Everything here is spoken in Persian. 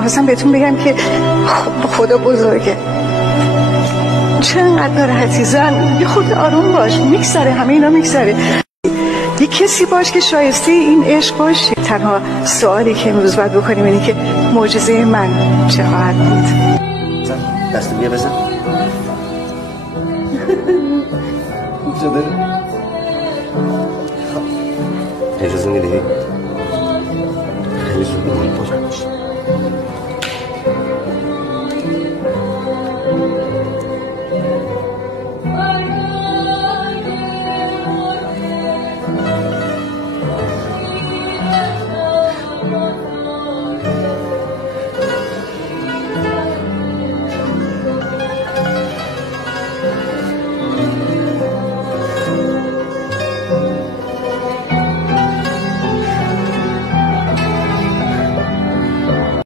خواستم بهتون بگم که خدا بزرگه. چقدر ناراحتی زن، یه خود آروم باش، میگذره، همه اینا میگذره. یه کسی باش که شایسته این عشق باشه. تنها سوالی که امروز باید بکنیم اینه که معجزه من چه خواهد بود. دست بیا بزن. شده؟ اجازه میدهی؟ خیلی زود مهم باشم.